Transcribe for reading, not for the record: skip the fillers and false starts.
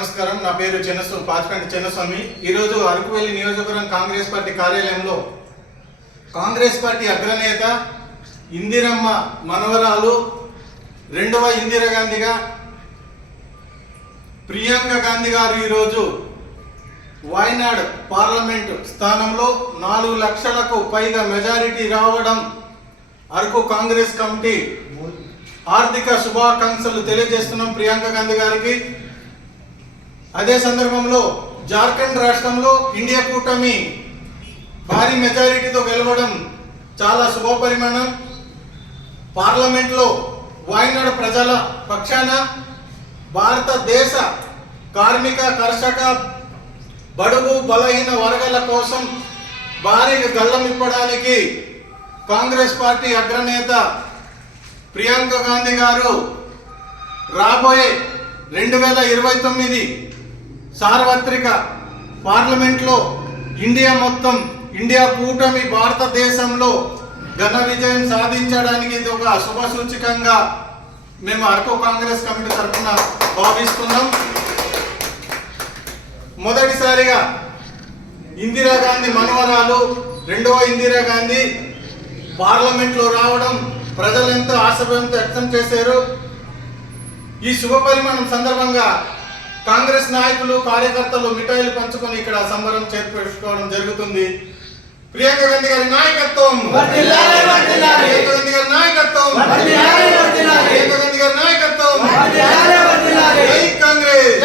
నమస్కారం. నా పేరు పాచికంటి చిన్నస్వామి. ఈరోజు అరకువెల్లి నియోజకవర్గం కాంగ్రెస్ పార్టీ కార్యాలయంలో కాంగ్రెస్ పార్టీ అగ్రనేత ఇందిరమ్మ మనవరాలు రెండవ ఇందిరాగాంధీగా ప్రియాంక గాంధీ గారు ఈరోజు వాయనాడ్ పార్లమెంటు స్థానంలో 4 లక్షలకు పైగా మెజారిటీ రావడం అరకు కాంగ్రెస్ కమిటీ ఆర్థిక శుభాకాంక్షలు తెలియజేస్తున్నాం ప్రియాంక గాంధీ గారికి. అదే సందర్భంలో జార్ఖండ్ రాష్ట్రంలో ఇండియా కూటమి భారీ మెజారిటీతో గెలవడం చాలా శుభపరిమాణం. పార్లమెంట్లో వాయనాడ్ ప్రజల పక్షాన భారతదేశ కార్మిక కర్షక బడుగు బలహీన వర్గాల కోసం భారీగా గల్లమిప్పడానికి కాంగ్రెస్ పార్టీ అగ్రనేత ప్రియాంక గాంధీ గారు రాబోయే 2029 సార్వత్రిక పార్లమెంట్లో ఇండియా కూటమి భారతదేశంలో ఘన విజయం సాధించడానికి ఇది ఒక శుభ సూచకంగా మేము అరకు కాంగ్రెస్ కమిటీ తరఫున భావిస్తున్నాం. మొదటిసారిగా ఇందిరాగాంధీ మనవరాలు రెండవ ఇందిరాగాంధీ పార్లమెంట్లో రావడం ప్రజలెంతో ఆశాభావంతో వ్యక్తం చేశారు. ఈ శుభ పరిమాణం సందర్భంగా కాంగ్రెస్ నాయకులు కార్యకర్తలు మిఠాయిలు పంచుకొని ఇక్కడ సంబరం చేర్చుకోవడం జరుగుతుంది. ప్రియాంక గాంధీ గారి నాయకత్వం, ప్రియాంక గాంధీ గారి నాయకత్వం, ప్రియాంక గాంధీ గారి నాయకత్వం. జై కాంగ్రెస్.